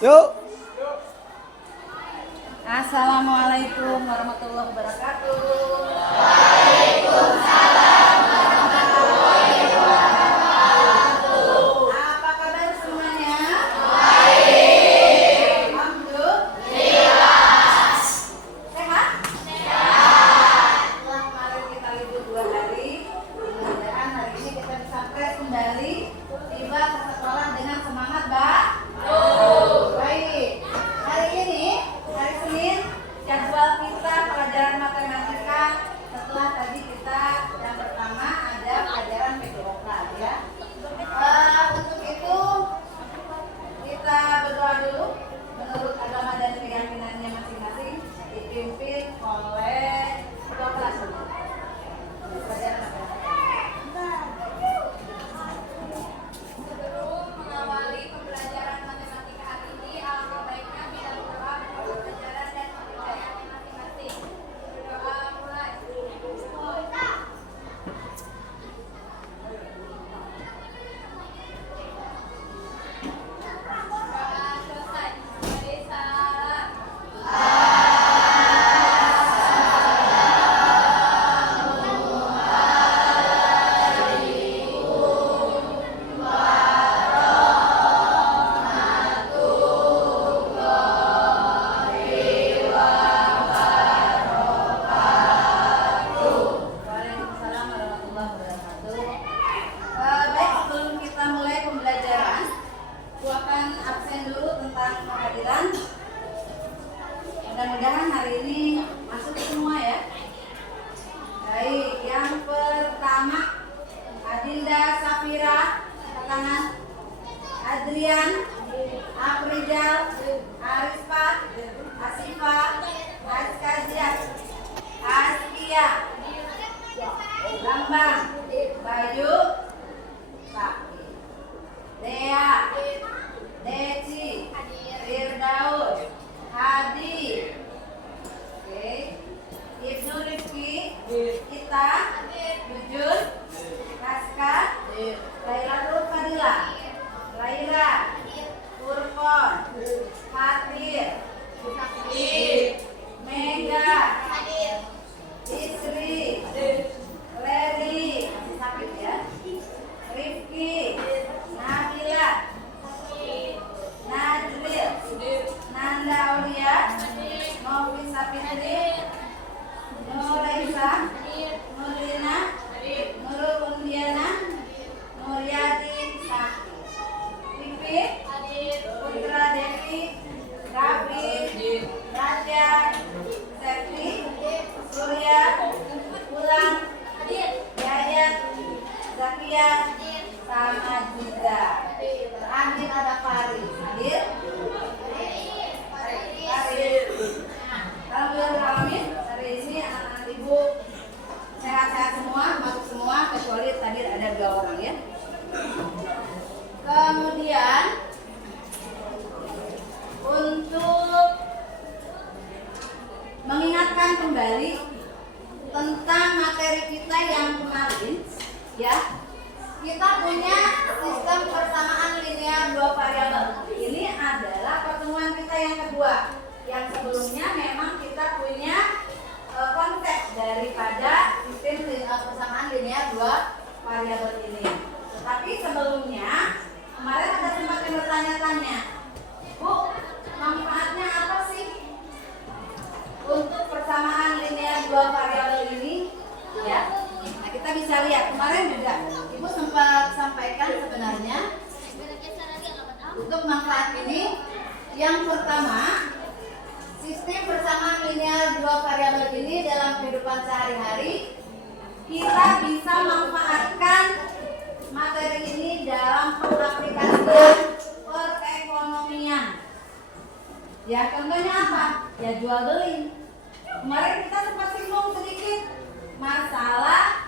Yuk. Assalamualaikum warahmatullahi wabarakatuh. Apa kabar semuanya? Alhamdulillah. Sehat? Setelah kemarin kita libur 2 hari, mudah-mudahan hari ini kita bisa fresh kembali, tiba ke sekolah dengan semangat baik. Hari ini, hari Senin, jadwal kita pelajaran matematika. Setelah tadi kita yang pertama ada pelajaran PDOK ya. Untuk itu kita berdoa dulu menurut agama dan keyakinannya masing-masing, dipimpin oleh ketua kelas. Pelajaran sebelum mengawali pembelajaran matematika hari ini, alangkah baiknya kita berdoa menurut pelajaran dan kepercayaannya masing-masing. Berdoa mulai. Doa selesai. Mari salam. Waalaikumsalam warahmatullahi wabarakatuh. Baik, sebelum kita mulai pembelajaran, aku akan absen dulu tentang kehadiran. Mudah-mudahan hari ini masuk semua ya. Baik, yang pertama Adinda Safira, angkat tangan. Adrian, Afrizal, Arisfa, Asifa, Askazia, Askia, Lambang, Bayu, Sakti, Dea, Deci, Firdaus, Hadi, oke, Ibnu Rizki, Kita, Jujur, Naska, Lailatul Fadila, Laila, Furqon, Fatir, Mega, Isri, Leri, sakit ya, Rifki, Nabila, Najril, Nanda Aulia, Novi Sapitri, Nuraisa, Nurina, Nurul Undiana, Nuryadi Sakti, Pipit, Putra Devi, Rabi, Raja, Sekti, Surya, Ulang, Yayat, Zakia, sama Jiza. Terakhir ada Faris. Hadir? Faris. Alhamdulillah, hari ini anak-anak ibu sehat-sehat semua, masuk semua, kecuali tadi ada 2 orang ya. Kemudian untuk mengingatkan kembali tentang materi kita yang kemarin ya, kita punya sistem persamaan linear 2 variabel. Ini adalah pertemuan kita yang kedua. Yang sebelumnya memang kita punya konsep daripada sistem persamaan linear 2 variabel ini. Tetapi sebelumnya kemarin ada sempat yang bertanya-tanya, Bu, manfaatnya apa sih untuk persamaan linear 2 variabel ini? Ya, nah kita bisa lihat kemarin juga Ibu sempat sampaikan sebenarnya untuk manfaat ini. Yang pertama, sistem persamaan linear 2 variabel ini dalam kehidupan sehari-hari kita bisa manfaatkan materi ini dalam pengaplikasian perekonomian. Ya, contohnya apa? Ya, jual beli. Kemarin kita sempat singgung sedikit masalah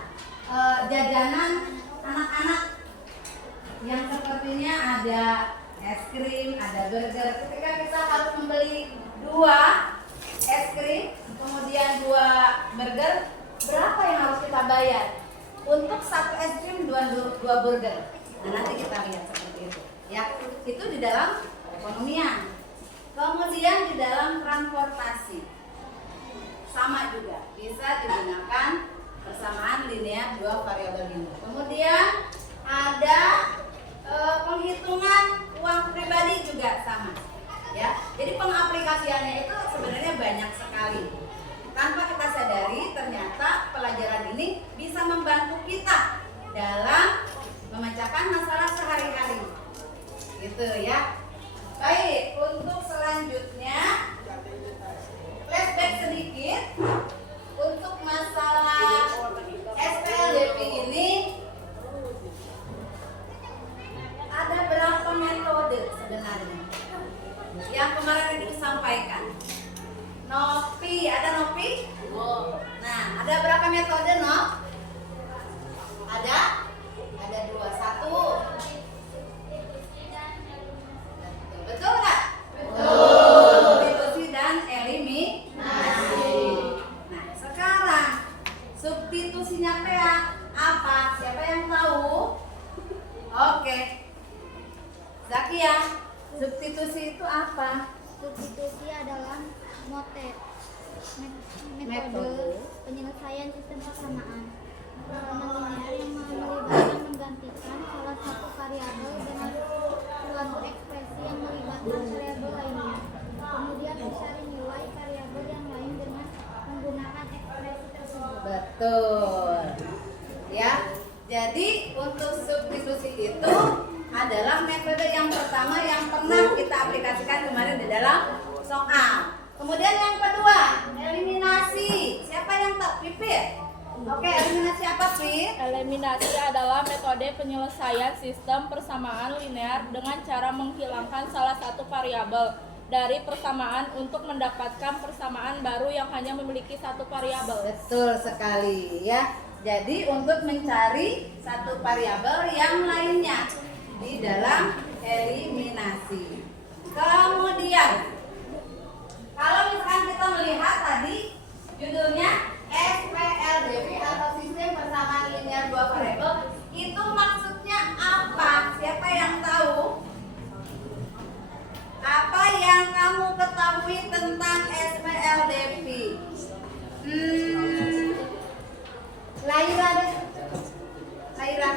jajanan anak-anak yang sepertinya ada es krim, ada burger. Ketika kita harus membeli 2 es krim, kemudian 2 burger, berapa yang harus kita bayar? Untuk 1 es krim, 2 burger. Nah, nanti kita lihat seperti itu. Ya, itu di dalam perekonomian. Kemudian di dalam transportasi sama juga bisa digunakan persamaan linear dua variabel ini. Kemudian ada penghitungan uang pribadi juga sama, ya. Jadi pengaplikasiannya itu sebenarnya banyak sekali. Tanpa kita sadari, ternyata pelajaran ini bisa membantu kita dalam memecahkan masalah sehari-hari, gitu ya. Baik, untuk selanjutnya flashback sedikit untuk masalah SPLDP ini. Ada berapa metode sebenarnya yang kemarin itu disampaikan? Nopi, ada Nopi? Nah, ada berapa metode, Nop? Ada? Ada 2. 1. Betul nggak? Betul. Substitusi dan eliminasi. Nah, sekarang substitusinya apa? Siapa yang tahu? Oke. Zakia, substitusi itu apa? Substitusi adalah metode penyelesaian sistem persamaan linear yang melibatkan menggantikan salah satu variabel dengan suatu ekspresi yang melibatkan variabel lainnya. Kemudian mencari nilai variabel yang lain dengan menggunakan ekspresi tersebut. Betul. Ya. Jadi untuk substitusi itu adalah metode yang pertama yang pernah kita aplikasikan kemarin di dalam soal. Kemudian yang kedua, eliminasi. Siapa yang tahu? Pipit. Oke, eliminasi apa, Pip? Eliminasi adalah metode penyelesaian sistem persamaan linear dengan cara menghilangkan salah satu variabel dari persamaan untuk mendapatkan persamaan baru yang hanya memiliki satu variabel. Betul sekali, ya. Jadi untuk mencari satu variabel yang lainnya di dalam eliminasi. Kemudian kalau misalkan kita melihat tadi judulnya SPLDP atau sistem persamaan linear dua variabel, itu maksudnya apa? Siapa yang tahu? Apa yang kamu ketahui tentang SPLDP? Laira deh. Laira.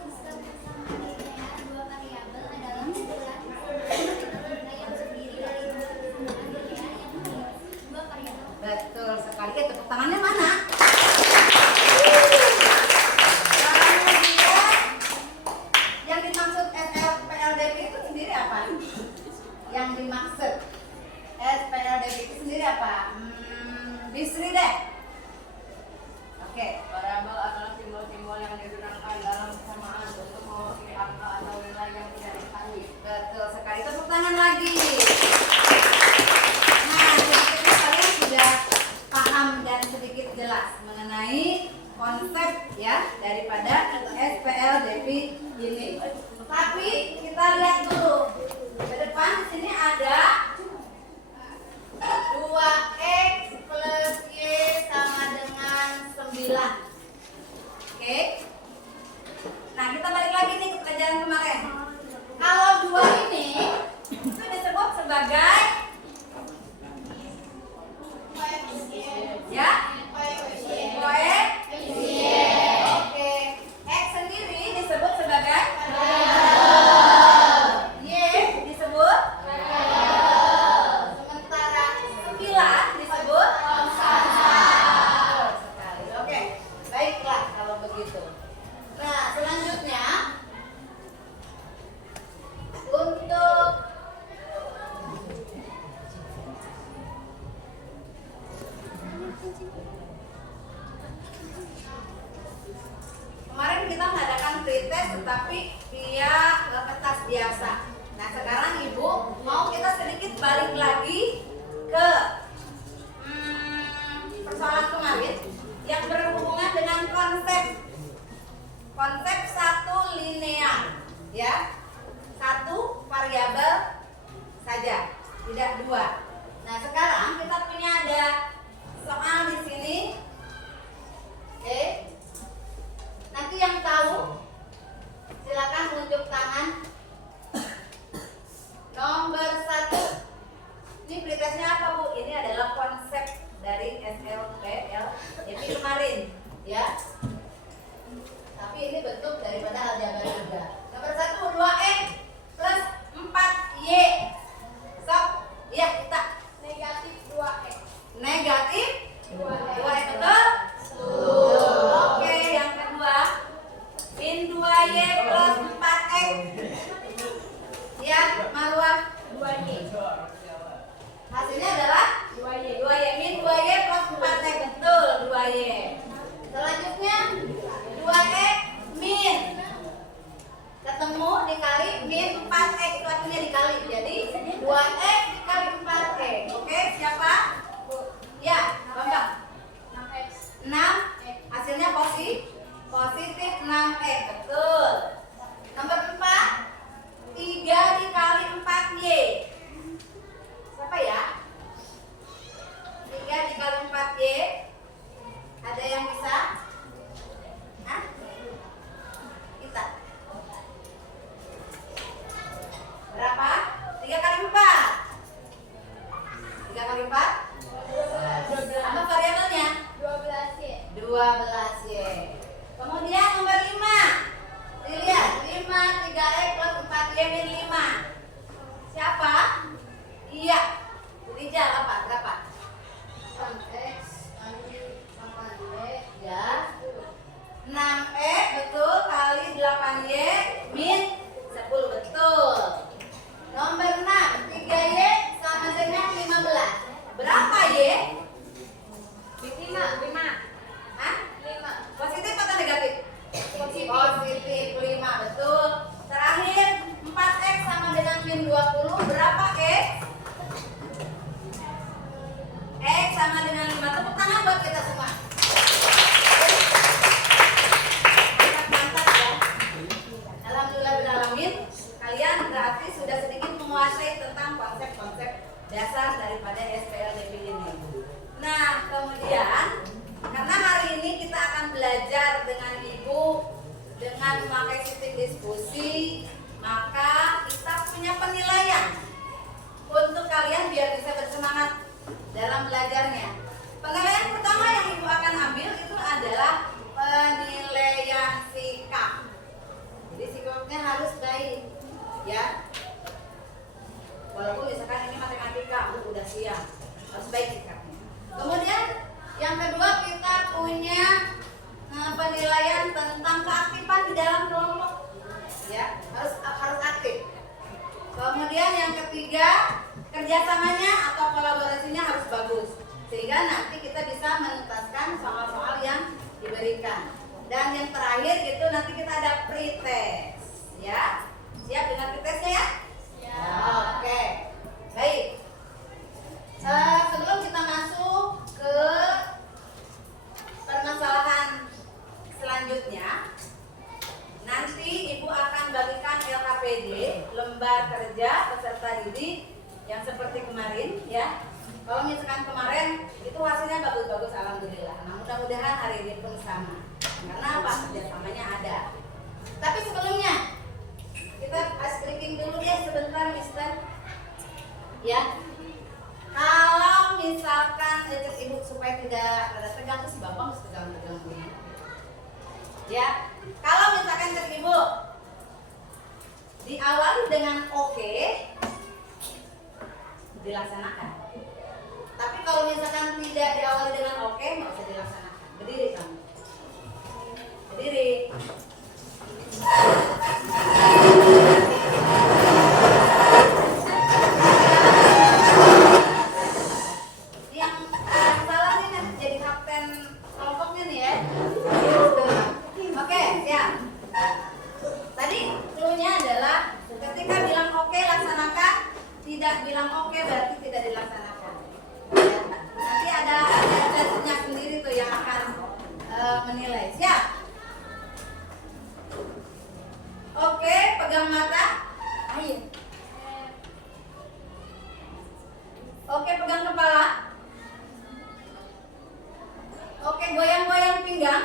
Sistem persamaan linear dua variabel adalah sebuah formula yang terdiri dari dua persamaan linear yang memiliki dua variabel. Betul sekali. Tepuk tangannya mana? Kemudian yang dimaksud SPLDP itu sendiri apa? Yang dimaksud SPLDP itu sendiri apa? Bisri deh. Oke. Variabel adalah simbol-simbol yang digunakan dalam persamaan untuk mewakili angka atau nilai yang tidak diketahui. Betul sekali. Tepuk tangan lagi. Nah, jadi kalian sudah paham dan sedikit jelas mengenai konsep ya daripada SPLDP ini. Tapi kita lihat dulu ke depan. Di sini ada 2x plus y sama dengan 9. Oke. Nah, kita balik lagi nih ke pelajaran kemarin. Kalau 2 ini itu disebut sebagai ya koefisien. Oke. X sendiri disebut sebagai Y disebut sementara 9 disebut konstan. Sekali. Oke. Baiklah kalau begitu. Nah, selanjutnya untuk kemarin kita mengadakan pretest tetapi via kertas biasa. Nah, sekarang Ibu mau kita sedikit balik lagi ke persoalan kemarin yang berhubungan dengan konsep satu linear, ya. Satu variabel saja, tidak dua. Nah, sekarang kita punya ada soal di sini. Oke. Nanti yang tahu silakan unjuk tangan. Nomor positif 6x, betul. Nomor 4, 3 dikali 4y. Siapa ya? 3 dikali 4y. Ada yang bisa? Hah? Kita. Berapa? 3 kali 4. 3 kali 4? Apa variabelnya? 12 ya. 12y. Kemudian nomor 5. Dilihat, 5 3x plus 4y min 5. Siapa? Iya. Rijal apa? Berapa? 8x kali 8y. Ya. 6x betul kali 8y min 10 betul. Nomor 6, 3y sama dengan 15. Berapa y? 5. Hah? 5. Positif atau negatif? Positif. Positif 5 betul. Terakhir 4x sama dengan min 20. Berapa x? X sama dengan 5. Tepuk tangan buat kita semua. Mantap ya. Alhamdulillah beralamin. Kalian berarti sudah sedikit menguasai tentang konsep-konsep dasar daripada SPLDP ini. Nah, kemudian karena hari ini kita akan belajar dengan Ibu dengan memakai sistem diskusi, maka kita punya penilaian untuk kalian biar bisa bersemangat dalam belajarnya. Penilaian pertama yang Ibu akan ambil itu adalah penilaian sikap. Jadi sikapnya harus baik, ya. Walaupun misalkan ini matematika, udah siap, harus baik sikapnya. Kemudian yang kedua kita punya penilaian tentang keaktifan di dalam kelompok, ya, harus aktif. Kemudian yang ketiga kerjasamanya atau kolaborasinya harus bagus sehingga nanti kita bisa menuntaskan soal-soal yang diberikan. Dan yang terakhir itu nanti kita ada pretest, ya. Siap dengan pretestnya ya? Ya. Oke, baik. Sebelum kita masuk ke permasalahan selanjutnya, nanti Ibu akan bagikan LKPD, lembar kerja peserta didik yang seperti kemarin, ya. Kalau misalkan kemarin itu hasilnya bagus-bagus, alhamdulillah. Nah, mudah-mudahan hari ini pun sama. Karena apa? Kerjasamanya ada. Tapi sebelumnya kita ice breaking dulu deh sebentar, Mister. Ya. Kalau misalkan cek Ibu supaya tidak ada tegang tuh si Bapak harus tegang-tegang dulu. Ya. Kalau misalkan cek Ibu diawali dengan oke, dilaksanakan. Tapi kalau misalkan tidak diawali dengan oke, nggak usah dilaksanakan. Berdiri kamu. Berdiri. Yang salah nih nanti jadi kapten kelompoknya nih ya. Oke, siap. Tadi clue-nya adalah ketika bilang oke laksanakan, tidak bilang oke berarti tidak dilaksanakan. Nanti ada tesnya sendiri tuh yang akan menilai. Siap? Oke, pegang mata. Ayo. Oke, pegang kepala. Oke, goyang-goyang pinggang.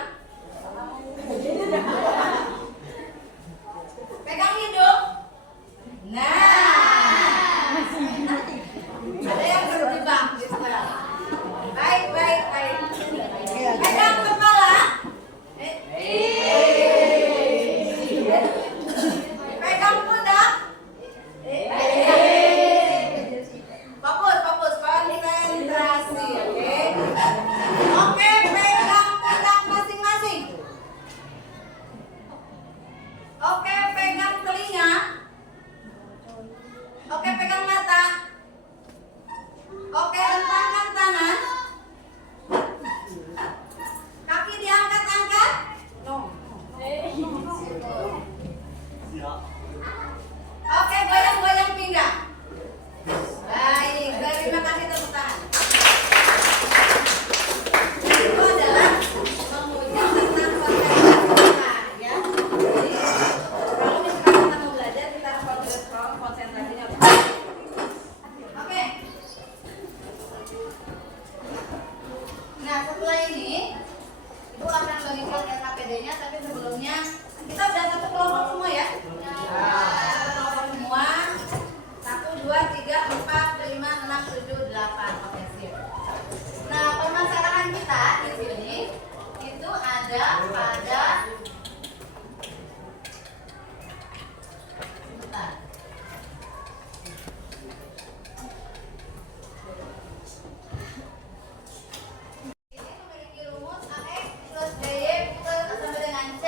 Pegang hidung. Nah, ada yang terjebak gitu. Baik. Pegang kepala. Pegang pundak. ABCD-nya, tapi sebelumnya kita udah satu kelompok semua ya. Satu kelompok semua. 1, 2, 3, 4, 5, 6, 7, 8. Oke, sip. Nah, permasalahan kita di sini itu ada pada bentar. Ini memiliki rumus AX plus BY plus sampai dengan C,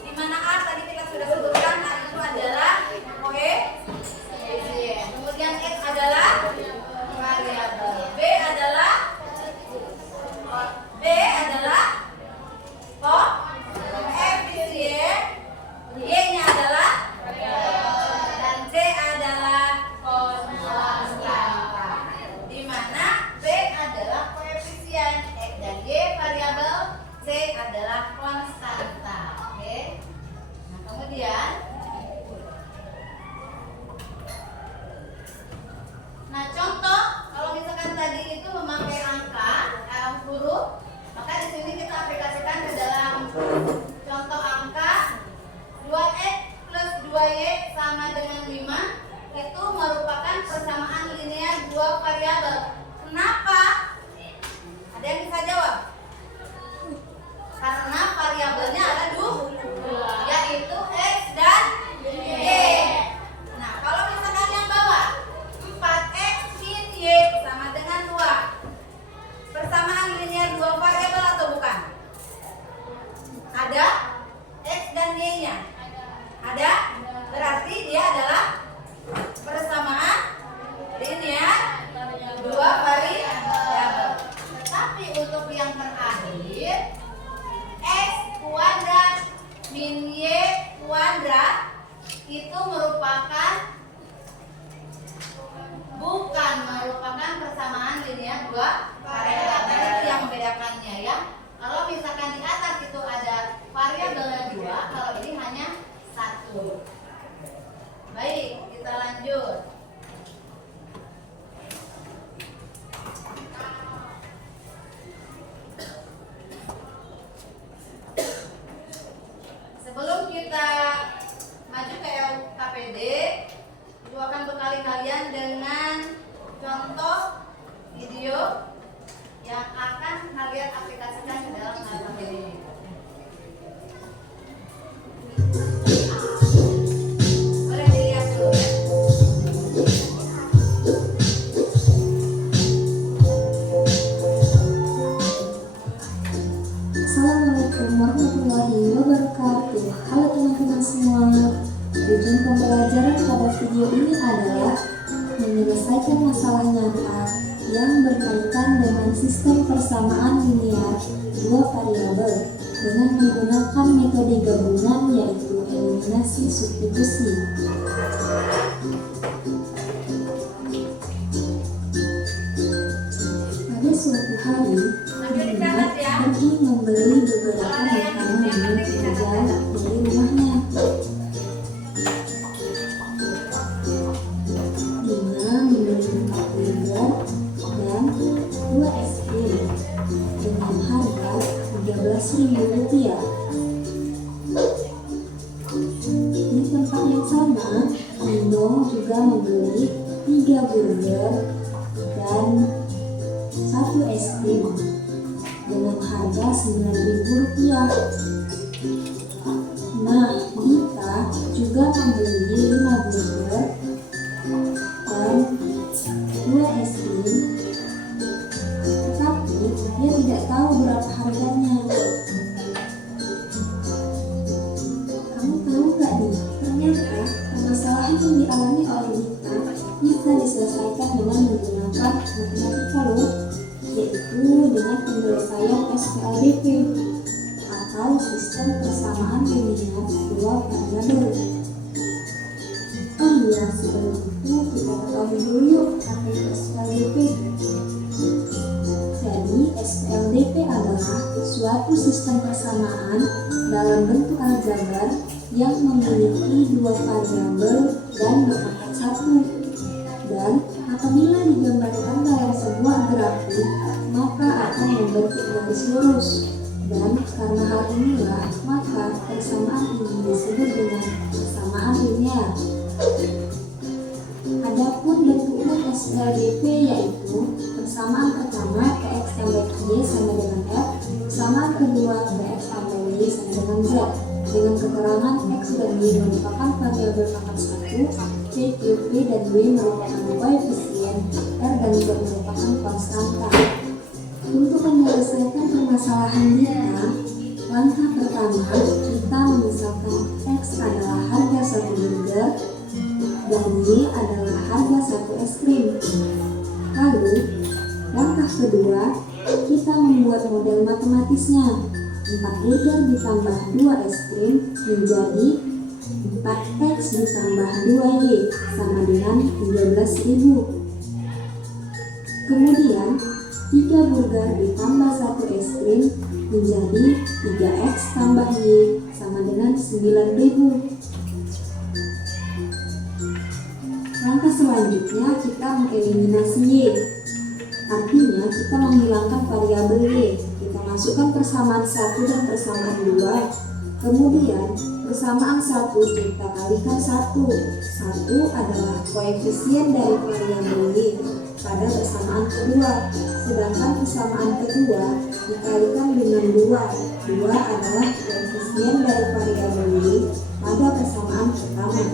di mana A tadi kita sudah sebutkan A itu adalah koefisien. Kemudian X adalah variabel. B adalah koefisien. Y-nya adalah dan C adalah konstanta. Di mana B adalah koefisien, X dan Y variabel, C adalah konstanta. Oke. Nah, kemudian contoh kalau misalkan tadi itu memakai angka huruf, maka di sini kita aplikasikan ke dalam contoh angka 2x plus 2y sama dengan 5 itu merupakan persamaan linear dua variabel. Kenapa? Ada yang bisa jawab? Karena variabelnya ada dua, yaitu x dan y. Nah, kalau misalkan yang bawah 4x min y sama dengan 2, persamaan linear dua variabel atau bukan? Ada x dan y-nya? Ada? Berarti dia adalah persamaan linear dua variabel. Tetapi untuk yang terakhir, x kuadrat min y kuadrat itu bukan merupakan persamaan linear dua variabel. Itu yang membedakannya ya. Kalau misalkan di atas itu ada variabelnya 2, kalau ini hanya 1. Baik, kita lanjut. Sebelum kita maju ke KPD, Ibu akan bekali kalian dengan contoh video yang akan kalian aplikasikan ke dalam KPD ini. Boleh dilihat dulu ya. Assalamualaikum warahmatullahi wabarakatuh. Halo teman-teman semua. Tujuan pembelajaran pada video ini adalah menyelesaikan masalah nyata yang berkaitan dengan sistem persamaan linear dua variabel dengan menggunakan metode gabungan yaitu eliminasi substitusi. Pada suatu hari, Muhammad pergi membeli beberapa makanan dengan jauh dari rumahnya. Dina membeli 4 burger dan 2 es krim dengan harga Rp13.000. Di tempat yang sama, Nindong juga membeli 3 burger dan 1 es krim dengan harga Rp9.000. Nah, Dita juga membeli 5 burger dan 2 es krim, tetapi dia tidak tahu berapa harganya. Kamu tahu gak nih, ternyata permasalahan yang dialami oleh Dita bisa diselesaikan dengan menggunakan matematika loh, yaitu dengan penyelesaian SPLDP atau sistem persamaan linear dua variabel. Oh iya, sebelum itu kita ketahui dulu yuk apa itu SPLDP. Jadi SPLDP adalah suatu sistem persamaan dalam bentuk aljabar yang memiliki dua variabel dan berangkat satu. Dan apabila digambarkan dalam sebuah grafik, maka akan membentuk garis lurus. Dan karena hal inilah, yang disebut dengan persamaan linear. Adapun bentuk umum SLDP yaitu persamaan pertama Px tambah Y sama dengan F, persamaan kedua Px tambah Y sama dengan Z, dengan keterangan X dan Y merupakan variabel pangkat 1, P, Q, P, dan W merupakan koefisien, R dan Z merupakan konstanta. Untuk menyelesaikan permasalahan kita, langkah pertama kita memisahkan X adalah harga satu burger dan Y adalah harga satu es krim. Lalu, langkah kedua, kita membuat model matematisnya. 4 burger ditambah 2 es krim menjadi 4X ditambah 2Y sama dengan 13.000. Kemudian, 3 burger ditambah 1 es krim menjadi 3X tambah Y sama dengan 9.000. Langkah selanjutnya kita mengeliminasi Y. Artinya kita menghilangkan variabel Y. Kita masukkan persamaan 1 dan persamaan 2. Kemudian persamaan 1 kita kalikan 1. 1 adalah koefisien dari variabel Y pada persamaan kedua. Sedangkan persamaan kedua dikalikan dengan 2. 2 adalah koefisien dari variabel Y pada persamaan pertama.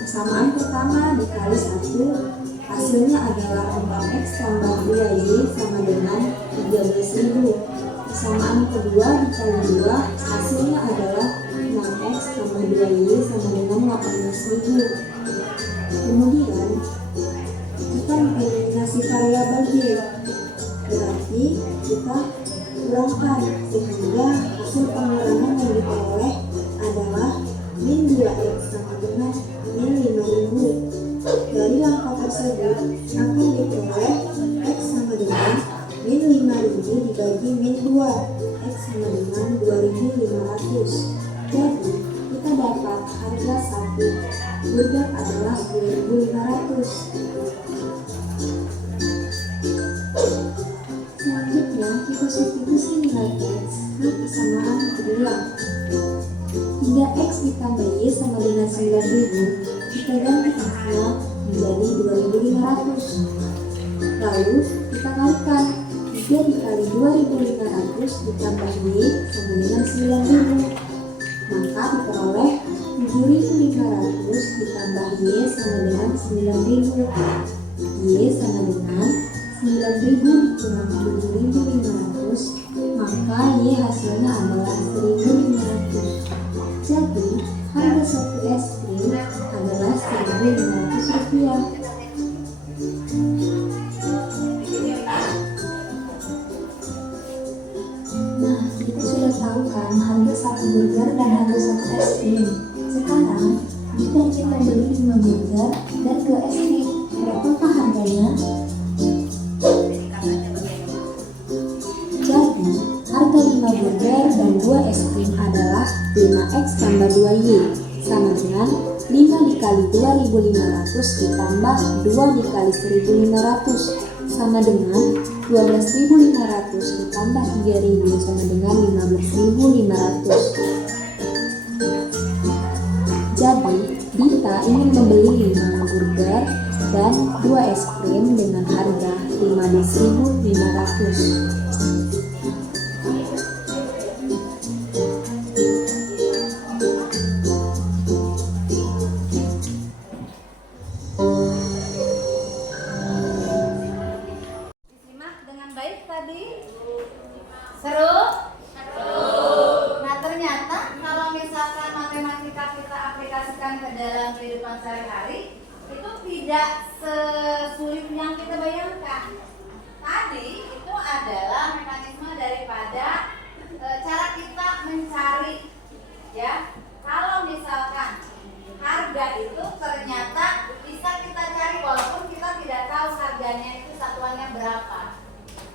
Persamaan pertama dikali 1, hasilnya adalah 4X tambah 2Y sama dengan 13.000. Persamaan kedua dikali 2, hasilnya adalah 6X tambah 2Y sama dengan 18.000. Kemudian, kita mengeliminasi variabel Y. Berarti kita kurangkan sehingga hasil pengurangan yang diperoleh adalah min 2X sama dengan min 5.000. Dari langkah tersebut akan diperoleh X sama dengan min 5.000 dibagi min 2, X sama dengan 2.500. Jadi kita dapat harga satu burger adalah 2.500. Selanjutnya kita substitusi nilai X ke persamaan kedua. 3X ditambah Y sama dengan 9.000, kita ganti X-nya menjadi 2.500. Lalu kita kalikan 3 dikali 2.500 ditambah Y sama dengan 9.000, maka diperoleh 7.500 ditambah Y sama dengan 9.000. Y sama dengan 9.000 dikurangi 7.500, maka Y hasilnya adalah 1.500. Jadi, harga satu es krim adalah 1.500 rupiah. Nah, kita sudah tahu kan harga satu burger dan harga satu es krim. Sekarang, jika kita beli 5 burger dan 2 es krim, berapakah harganya? Jadi, harga 5 burger dan 2 es krim adalah 5X tambah 2Y sama dengan 5 dikali 2.500 ditambah 2 dikali 1.500 sama dengan 12.500 ditambah 3.000 sama dengan 15.500. Jadi, Dita ingin membeli 5 burger dan 2 es krim dengan harga 15.500. Seru? Nah, ternyata kalau misalkan matematika kita aplikasikan ke dalam kehidupan sehari-hari, itu tidak sesulit yang kita bayangkan. Tadi itu adalah mekanisme daripada cara kita mencari, ya. Kalau misalkan harga itu ternyata bisa kita cari walaupun kita tidak tahu harganya itu satuannya berapa.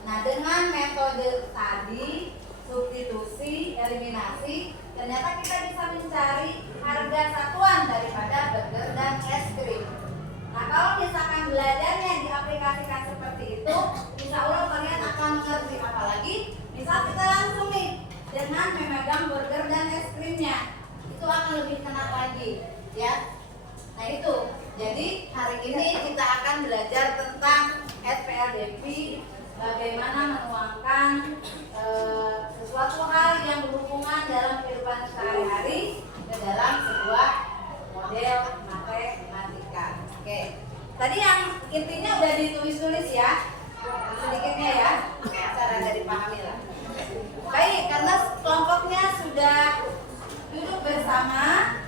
Nah, dengan metode tadi, substitusi, eliminasi, ternyata kita bisa mencari harga satuan daripada burger dan es krim. Nah, kalau misalkan belajarnya diaplikasikan seperti itu, insya Allah kalian akan mengerti. Apalagi misal kita langsung nih dengan memegang burger dan es krimnya. itu akan lebih kena lagi, ya. Nah itu, jadi hari ini kita akan belajar tentang SPLDP, bagaimana menuangkan sesuatu hal yang berhubungan dalam kehidupan sehari-hari ke dalam sebuah model matematika. Oke, tadi yang intinya udah ditulis-tulis ya, sedikitnya ya, cara dari dipahami lah. Baik, karena kelompoknya sudah duduk bersama,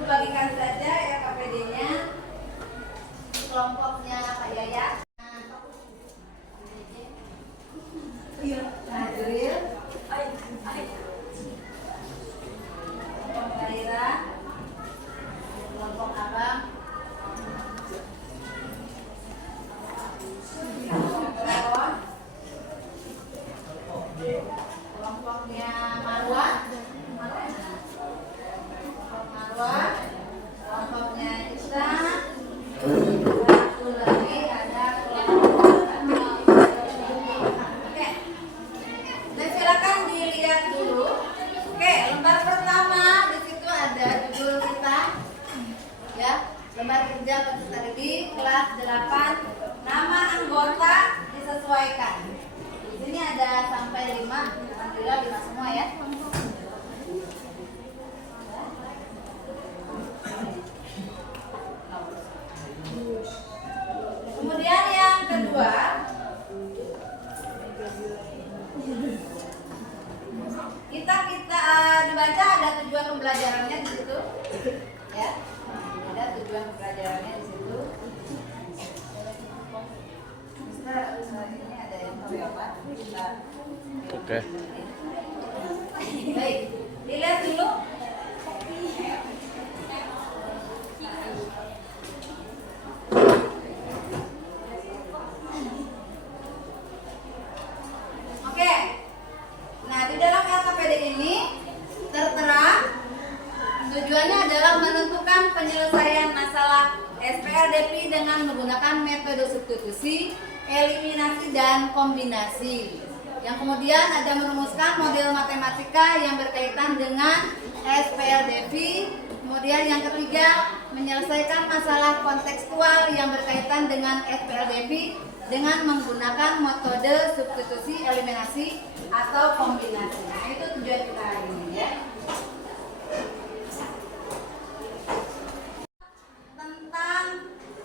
bagikan saja ya KPD-nya. Kelompoknya Pak Yaya, Najril, kelompok Zaira, kelompok Abang, kelompok kelompoknya Marwa, kelompoknya Isa, satu lagi ada kelompok. Oke, dan silakan dilihat dulu. Oke, lembar pertama di situ ada judul kita, ya, lembar kerja peserta didik kelas 8, nama anggota disesuaikan. Di sini ada sampai 5, alhamdulillah 5 semua ya. Kemudian yang kedua, kita dibaca ada tujuan pembelajarannya di situ, ya, ada tujuan pembelajarannya di situ. Ini ada yang tahu ya Pak? Oke. Baik, dilihat dulu. Oke, nah di dalam LKPD ini tertera tujuannya adalah menentukan penyelesaian masalah SPLDP dengan menggunakan metode substitusi, eliminasi, dan kombinasi. Yang kemudian ada merumuskan model matematika yang berkaitan dengan SPLDP. Kemudian yang ketiga, menyelesaikan masalah kontekstual yang berkaitan dengan SPLDP dengan menggunakan metode substitusi, eliminasi, atau kombinasi. Nah, itu tujuan kita hari ini ya.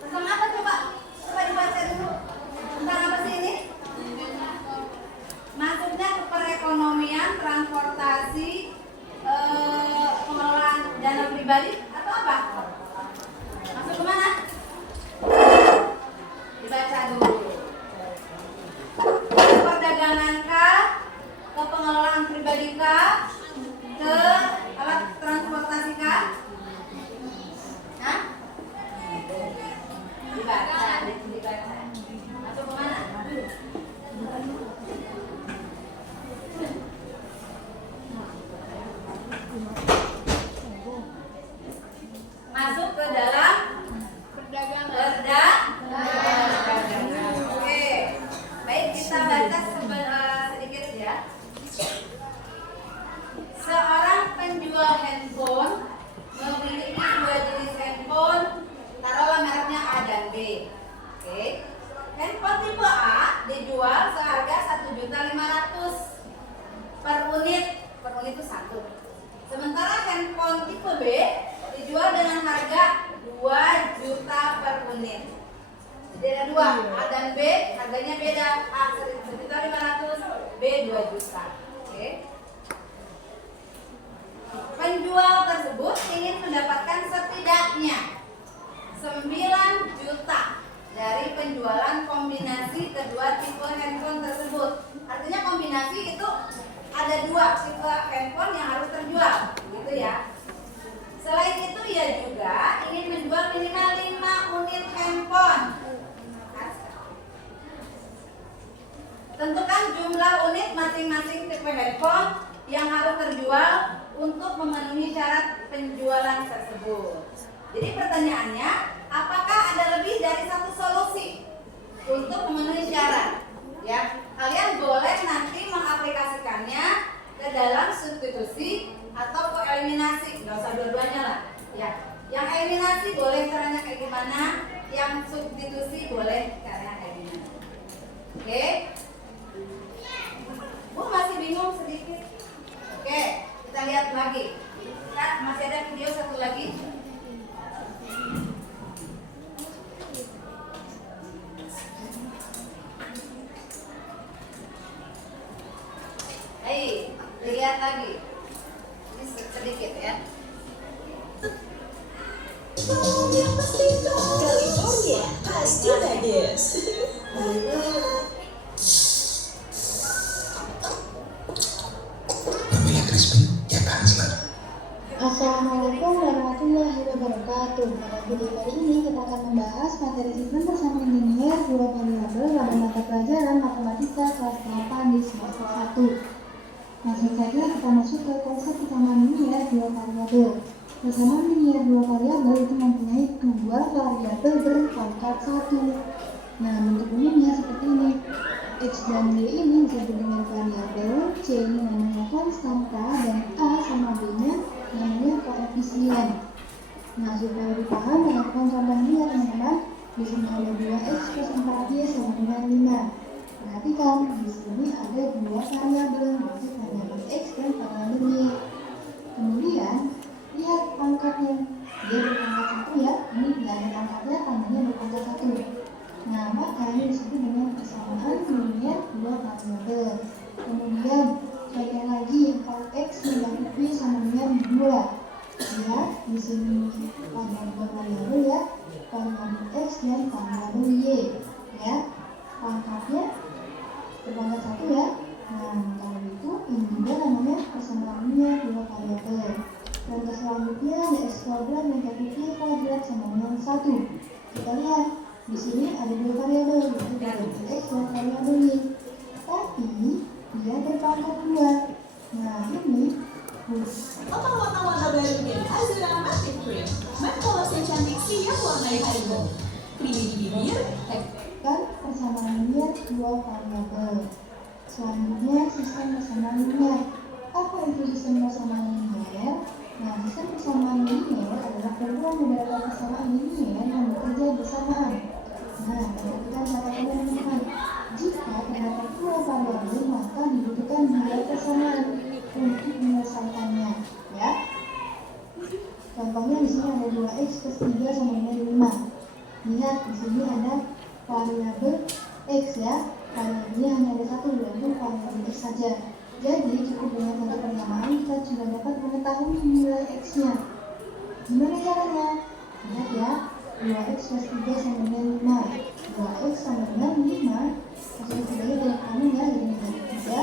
Tentang apa coba? Coba dibaca dulu. Tentang apa sih ini? Masuknya ke perekonomian, transportasi, pengelolaan dana pribadi atau apa? Masuk ke mana? Dibaca dulu. Ke perdagangan kah? Ke pengelolaan pribadi kah? Ke alat transportasi kah? Hah? Dibaca. Masuk ke mana? Masuk ke dalam perdagangan. Oke, baik, kita baca sedikit ya. Seorang penjual handphone memiliki 2 jenis handphone, taruhlah mereknya A dan B. Oke, handphone tipe A dijual seharga 1.500.000 per unit. Per unit itu 1. Sementara handphone tipe B dijual dengan harga 2 juta per unit. Jadi ada 2, A dan B, harganya beda. A 1.500.000, B 2 juta. Oke. Penjual tersebut ingin mendapatkan setidaknya 9 juta dari penjualan kombinasi kedua tipe handphone tersebut. Artinya kombinasi itu ada 2 tipe handphone yang harus terjual, gitu ya. Selain itu ia juga ingin menjual minimal 5 unit handphone. Tentukan jumlah unit masing-masing tipe handphone yang harus terjual untuk memenuhi syarat penjualan tersebut. Jadi pertanyaannya, apakah ada lebih dari satu solusi untuk memenuhi syarat? Ya, kalian boleh nanti mengaplikasikannya ke ke dalam substitusi atau ke eliminasi. Nggak usah dua-duanya lah. Ya, yang eliminasi boleh caranya kayak gimana, yang substitusi boleh caranya kayak gimana. Oke? Bu masih bingung sedikit? Oke, kita lihat lagi. Kak, masih ada video satu lagi. Hai, lihat lagi. Ini sedikit ya. California pasti bagus. Lebih crispy, ya kan Aslan? Assalamualaikum warahmatullahi wabarakatuh. Pada video kali ini kita akan membahas materi sistem persamaan linier dua variabel pada mata pelajaran matematika kelas 8 di semester 1. Langsung saja kita masuk ke konsep persamaan linier dua variabel. Persamaan linier dua variabel itu mempunyai dua variabel berpangkat 1. Nah, bentuk umumnya seperti ini. X dan Y ini disebut dengan variabel, C ini namanya konstanta, dan A sama B-nya namanya koefisien. Nah, supaya lebih paham dengan contohnya ya teman-teman, di sini ada 2x plus 4y sama dengan 5. Perhatikan, di sini ada dua variabel, yaitu variabel x dan variabel y. Kemudian, lihat pangkatnya, dia berpangkat 1 ya, ini tidak ada pangkatnya, tandanya berpangkat 1. Nah, maka ini disebut dengan persamaan linier dua variabel. Kemudian, contoh lagi, kalau x negatif y sama dengan 2. Ya, di sini ada dua variabel ya, variabel x dan variabel y. Ya, pangkatnya berpangkat 1 ya. Nah, kalau itu ini juga namanya persamaan linier dua variabel. Contoh selanjutnya ada x kuadrat negatif y kuadrat sama dengan 1. Kita lihat. Di sini ada dua variabel, yaitu variabel x dan variabel y. Tapi dia berpangkat 2. Nah, ini Apa warna-warna barunya Azura Matic Cream? Kalau saya cantik sih yang warnai harimu. Creamy di bibir, kan persamaan linier dua variabel. Selanjutnya sistem persamaan linier. Apa itu sistem persamaan linier? Nah, sistem persamaan linier adalah program beberapa persamaan linier yang bekerja bersamaan. Nah, perhatikan catatan teman-teman. Jika terdapat dua variabel, maka dibutuhkan dua persamaan untuk menyelesaikannya. Ya. Contohnya di sini ada 2x plus 3 sama dengan 5. Lihat di sini ada variabel x ya. Variabelnya hanya ada satu, yaitu variabel x saja. Jadi cukup dengan satu persamaan kita sudah dapat mengetahui nilai x-nya. Gimana caranya? Lihat ya, 2x plus 3 sama dengan 5. 2x sama dengan 5. Masuk ke sini dari kanan ya, jadi negatif 3.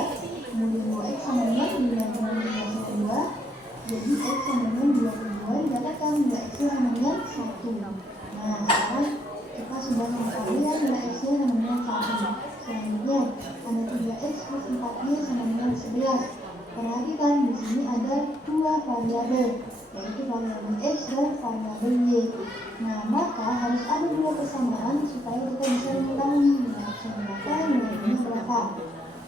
Kemudian 2x sama dengan 9 sama dengan 2. Jadi x sama dengan 22 didapatkan nilai x-nya sama dengan 1. Nah, sekarang kita sudah mengetahui ya nilai x-nya sama dengan 1. Selanjutnya ada 3x plus 4y sama dengan 11. Perhatikan di sini ada dua variabel, yaitu variabel x dan variabel y. Nah, maka harus ada dua persamaan supaya kita bisa mengetahui nilai x berapa, nilai y berapa.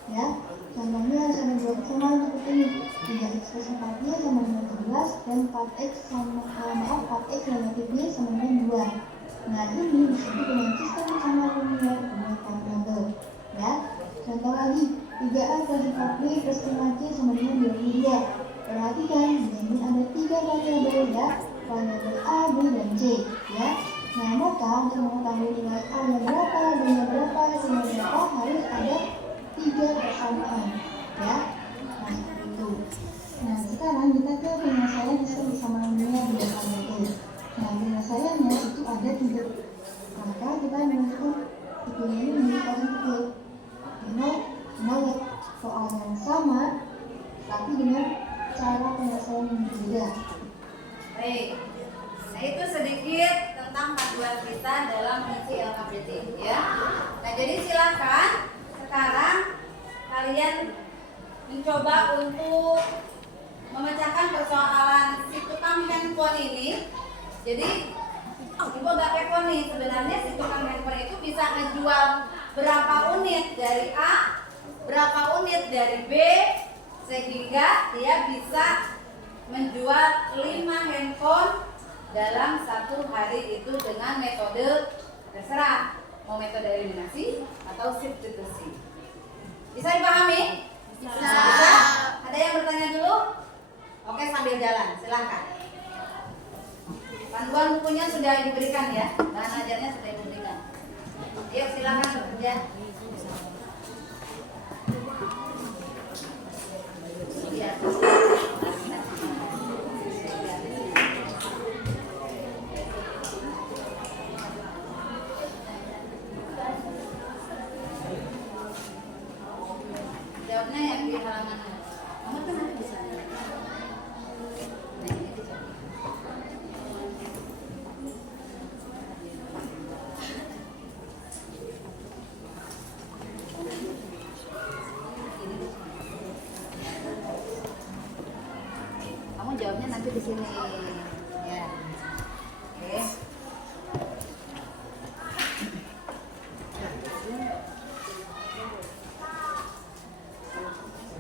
Ya, contohnya harus ada dua persamaan seperti ini. 3x plus 4y sama dengan 11 dan 4x negatif y sama dengan 2. Nah, ini disebut dengan sistem persamaan linier dua variabel. Ya, contoh lagi 3a plus 4b plus 5c sama dengan 22. Perhatikan di sini ada tiga variabel ya, variabel a, b dan c. Ya, nah maka untuk mengetahui nilai a yang berapa, b yang berapa, c yang berapa harus ada tiga persamaan. Ya, nah seperti itu. Nah sekarang kita ke penyelesaian sistem persamaan linier dua variabel. Nah penyelesaiannya itu ada 3. Maka kita menentukan tipenya ini menjadi positif. Ingat soal yang sama tapi dengan cara penyelesaian yang berbeda. Baik. Nah, itu sedikit tentang panduan kita dalam mengisi LKPD ya. Nah, jadi silakan sekarang kalian mencoba untuk memecahkan persoalan si tukang handphone ini. Jadi Ibu gak kepo nih, sebenarnya si tukang handphone itu bisa ngejual berapa unit dari A, berapa unit dari B, sehingga dia bisa menjual 5 handphone dalam 1 hari itu dengan metode terserah mau metode eliminasi atau substitusi. Bisa dipahami? Bisa. Ada yang bertanya dulu? Oke, sambil jalan, silahkan. Panduan bukunya sudah diberikan ya, bahan ajarnya sudah diberikan. Yuk silahkan bekerja. Ya. Jawabnya yang di halaman. Kamu kan nanti bisa. Kamu jawabnya nanti di sini. Ya. Oke.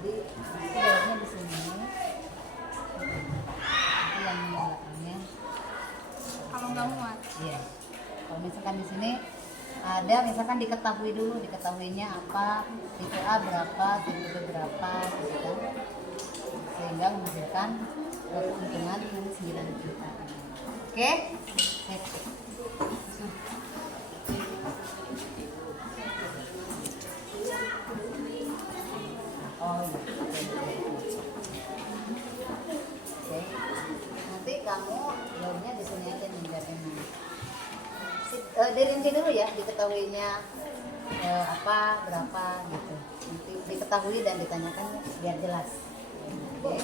Jadi jawabnya di sini. Nanti yang di belakangnya. Kalau nggak muat. Iya. Kalau misalkan di sini ada misalkan diketahui dulu, diketahuinya apa, tipe A berapa, tipe B berapa, gitu kan. Sehingga menghasilkan keuntungan yang 9 juta. Oke? Oh iya. Oke. Nanti kamu jawabnya di sini aja nih biar enak. Dirinci dulu ya, diketahuinya apa, berapa gitu. Nanti diketahui dan ditanyakan biar jelas. Oke.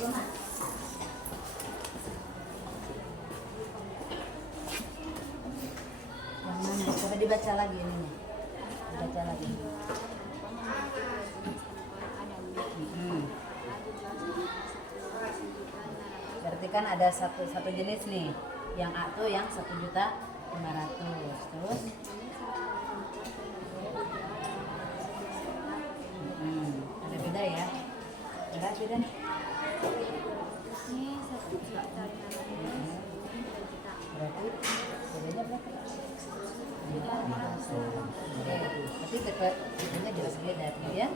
Yang mana? Coba dibaca lagi ini. Dibaca lagi. Berarti kan ada satu jenis nih. Yang A tuh yang 1.500.000. Terus ada beda ya. Berat beda nih. Ini 1 juta kali 600. Berarti bedanya berapa? Oke, berarti tipenya jelas beda ya.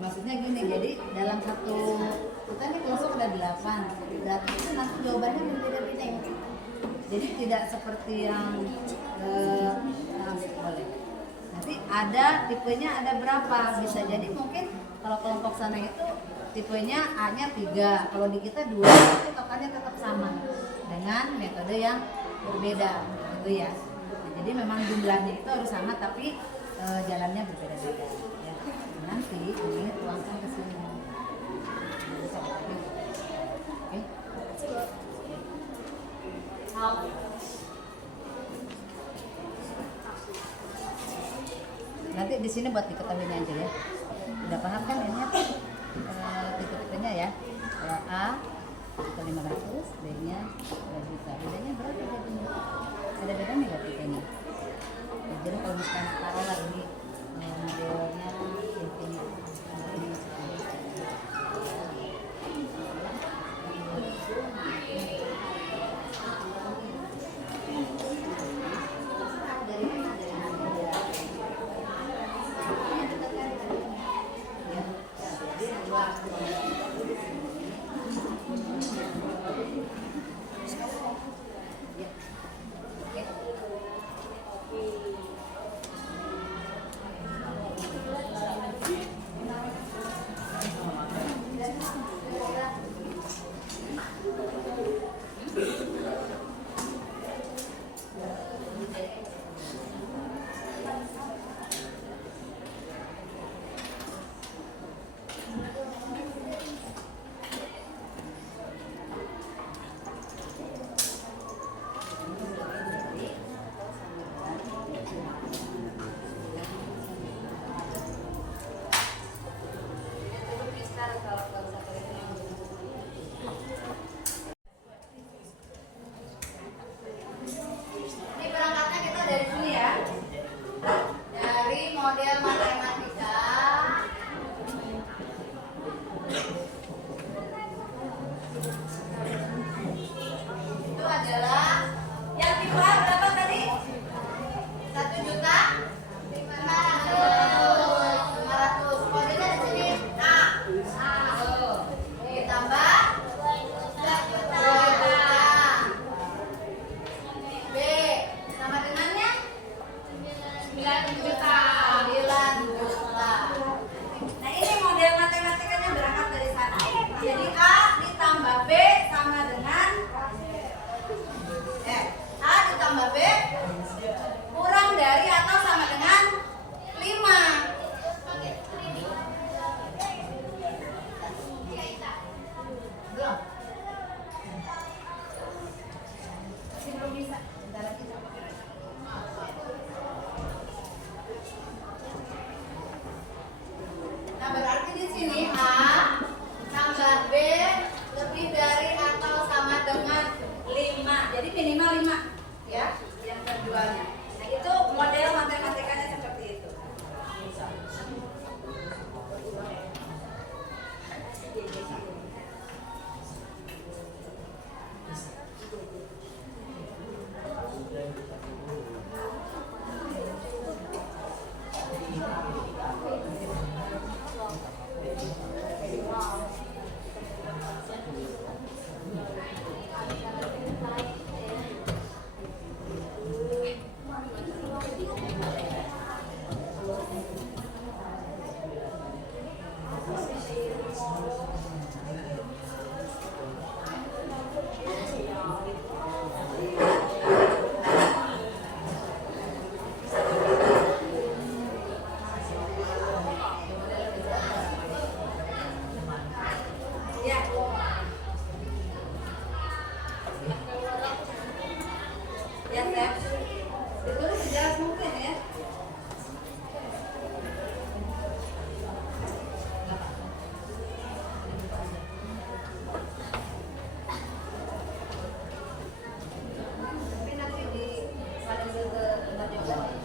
Maksudnya gini, jadi dalam satu kita nih kelompok ada 8, dan itu nanti jawabannya berbeda-beda. Jadi tidak seperti yang boleh. Nanti ada tipenya ada berapa? Bisa jadi mungkin kalau kelompok sana itu tipenya A-nya 3, kalau di kita 2, tapi totalnya tetap sama dengan metode yang berbeda, gitu ya. Nah, jadi memang jumlahnya itu harus sama, tapi jalannya berbeda-beda. Ya. Nanti ini tuangkan ke sini. Oke. Nanti di sini buat diketahuinya aja ya. Udah paham kan ini tipe-tipenya ya. A 500, B-nya 2 juta. Bedanya berapa jadinya? Ada bedanya nggak tipenya? Ya, jadi kalau misalkan taruhlah ini modelnya Infinix. Jadi minimal 5 ya yang terjualnya. Nah, itu model matematikanya seperti itu. Ya, Tep. Ditulis sejelas mungkin ya. Tapi nanti di paling ke tempat jawaban.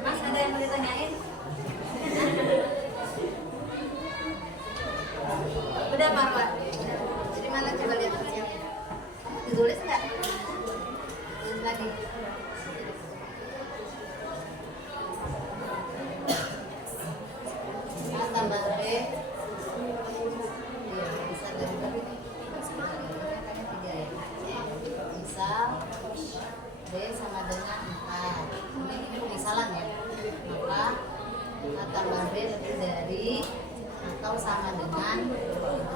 Mas, ada yang mau ditanyain? Udah, Marwan. Jadi mana coba lihat hasilnya? Ditulis nggak? Tulis lagi. A tambah B. Iya, bisa dari berapa? Misal B sama dengan 4. Ini pemisalan ya. Maka A tambah B lebih dari atau sama dengan 5.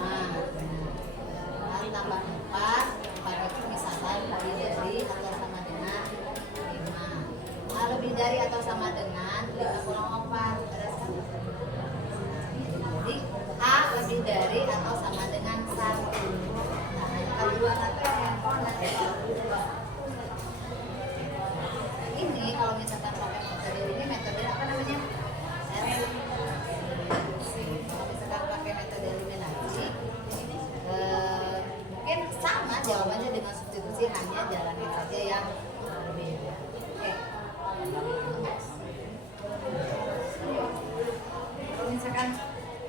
A tambah 4 pada pemisalan lebih dari atau sama dengan 5. A lebih dari atau sama dengan 5,4. Jadi A lebih dari atau sama dengan 1. Nah, kalau 2 nanti handphone nanti ini kalau misalkan pakai metode ini, metode apa namanya? Kalau misalkan pakai metode eliminasi, mungkin sama jawabannya dengan substitusi, hanya jalannya saja yang berbeda. Oke. Kalau misalkan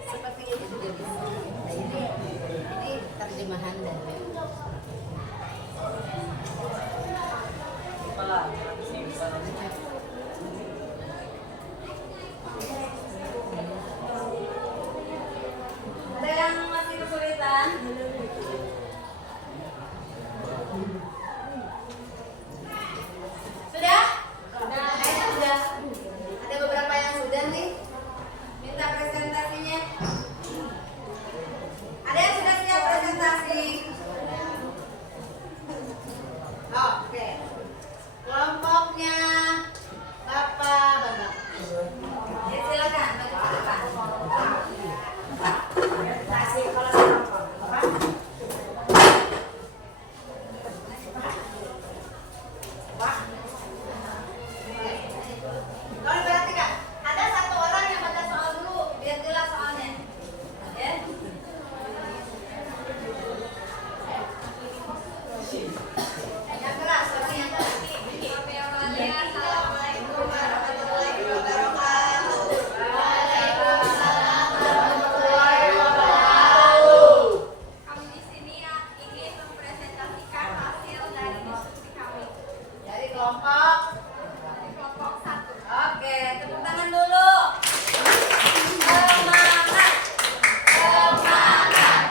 seperti ini juga bisa. Nah, ini terjemahan dari ada yang masih kesulitan? Sudah? Kayaknya sudah. Ada beberapa yang sudah nih. Minta presentasinya. Ada yang sudah siap presentasi? Oke. Kelompoknya Bapak Bambang. Ya, silakan. Presentasi kalau kelompok. Apa? Wah. Kalau perhatikan, ada satu orang yang baca soal dulu biar jelas soalnya. Ya. Yang keras, orang yang keras. Assalamualaikum warahmatullahi wabarakatuh. Waalaikumsalam warahmatullahi wabarakatuh. Kami di sini ingin mempresentasikan hasil dari diskusi kami Dari kelompok. dari kelompok 1. Oke, tepuk tangan dulu. Semangat. Semangat.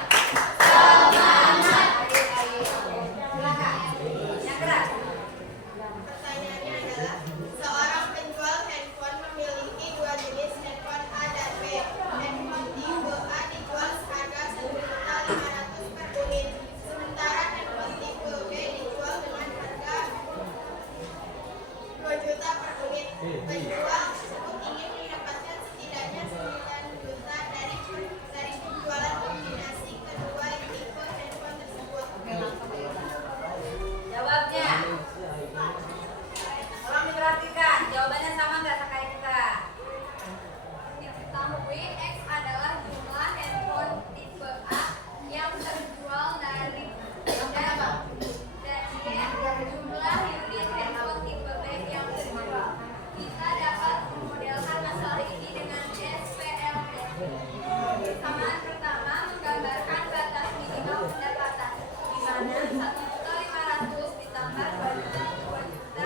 Semangat. Ayo. Silakan. Yang keras. Pertanyaannya adalah, seorang penjual handphone memiliki 2 jenis handphone A dan B. Handphone tipe A dijual seharga Rp1.500.000 per unit, sementara handphone tipe B dijual dengan harga ditambah 2 juta,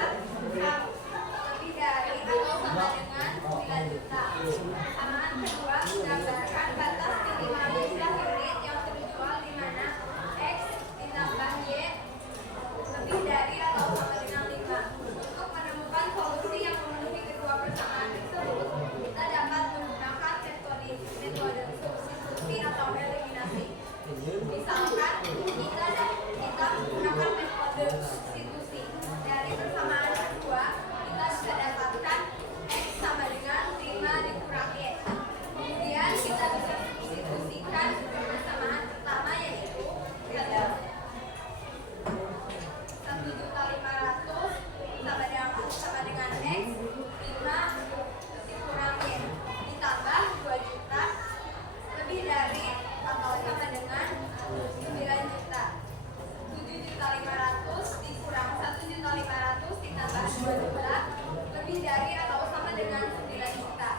lebih dari atau sama dengan 9 juta. Persamaan kedua menggambarkan batas minimal jumlah unit yang terjual di mana X ditambah Y lebih dari atau sama dengan 5. Untuk menemukan solusi yang memenuhi kedua persamaan tersebut, kita dapat menggunakan metode substitusi atau eliminasi. Misalkan kita menggunakan metode substitusi. Dari persamaan kedua, kita bisa dapatkan X sama dengan 5 dikurang Y. Kemudian kita bisa substitusikan persamaan pertama, yaitu adalah 1.500.000 sama dengan X 5 dikurang Y ditambah 2 juta lebih dari atau sama dengan 9 juta. 7.500.000 dikurang 1.500.000 ditambah 2 juta lebih dari atau sama dengan 9 juta.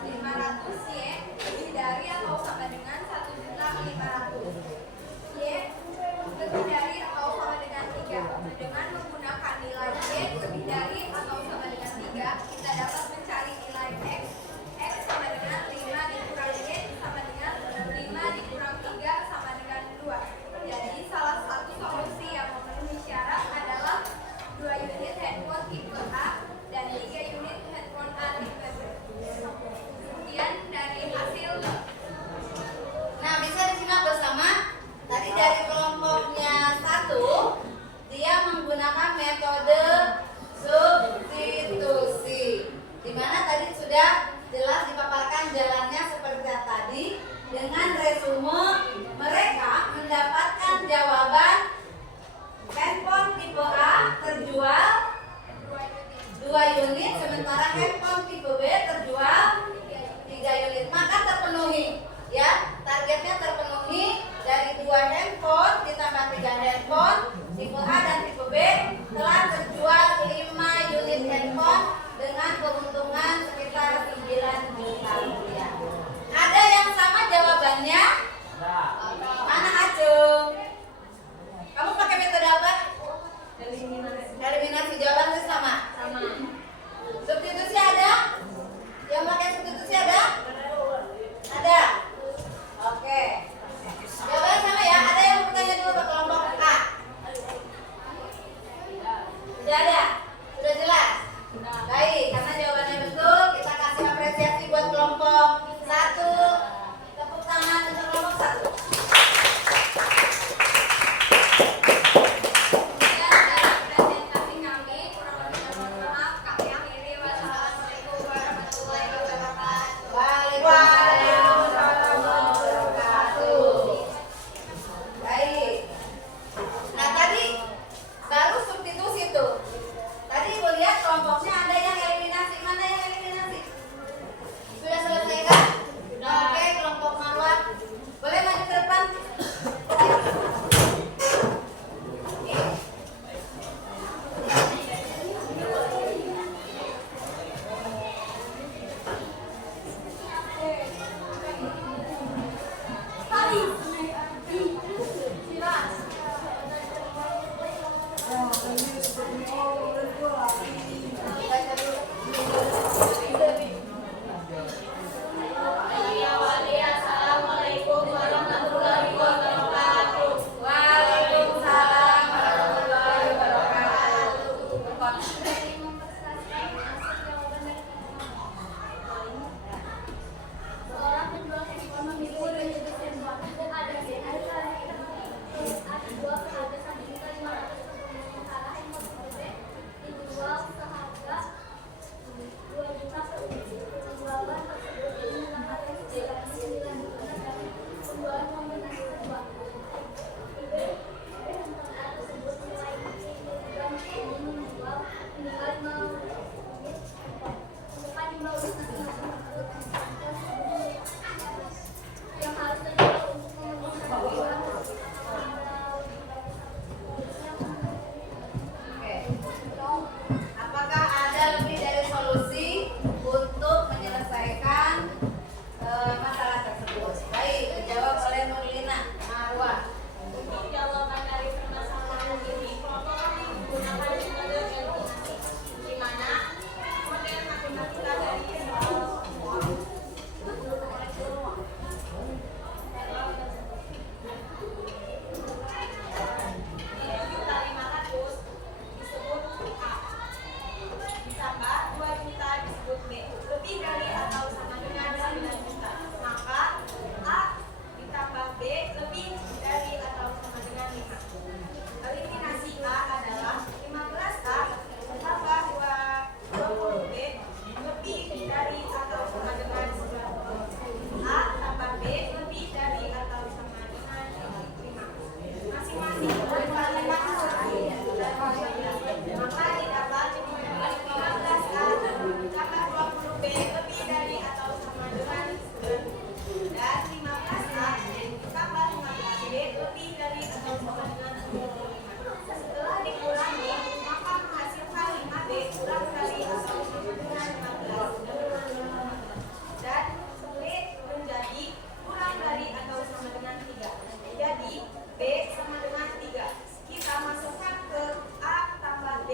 500 Y lebih dari atau sama dengan 1.500.000. Y lebih dari atau sama dengan 3. Dengan menggunakan nilai Y lebih dari atau sama dengan 3, kita dapat mencari nilai X. X sama dengan 5 dikurang Y sama dengan 5 dikurang 3 sama dengan 2. Jadi salah satu solusi yang memenuhi syarat adalah 2 unit handphone tipe A dan 3 unit handphone A tipe B. Kemudian dari hasil, Nah, bisa disimak bersama. Tadi dari kelompoknya 1, dia menggunakan metode substitusi, di mana tadi sudah jelas dipaparkan jalannya seperti tadi. Dengan resume, mereka mendapatkan jawaban handphone tipe A terjual 2 unit, sementara handphone tipe B terjual 3 unit. Maka terpenuhi, ya, targetnya terpenuhi. Dari 2 handphone ditambah 3 handphone tipe A dan tipe B telah terjual 5 unit handphone dengan keuntungan sekitar 9 juta rupiah. Ada yang sama jawabannya? Mana Acung? Kamu pakai metode apa? Eliminasi. Jawabannya sama? Sama. Substitusi ada? Yang pakai substitusi ada? Ada? Oke. Jawabannya sama ya? Ada yang mau bertanya dulu ke kelompok A? Sudah ada? Sudah jelas? Baik, karena jawabannya betul, kita kasih apresiasi buat kelompok 1. Tepuk tangan untuk kelompok 1. kemudian dari presentasi kami, kurang lebihnya mohon maaf, kami akhiri. Wassalamualaikum warahmatullahi wabarakatuh. Waalaikumsalam warahmatullahi wabarakatuh. Baik. Nah, tadi baru substitusi tuh.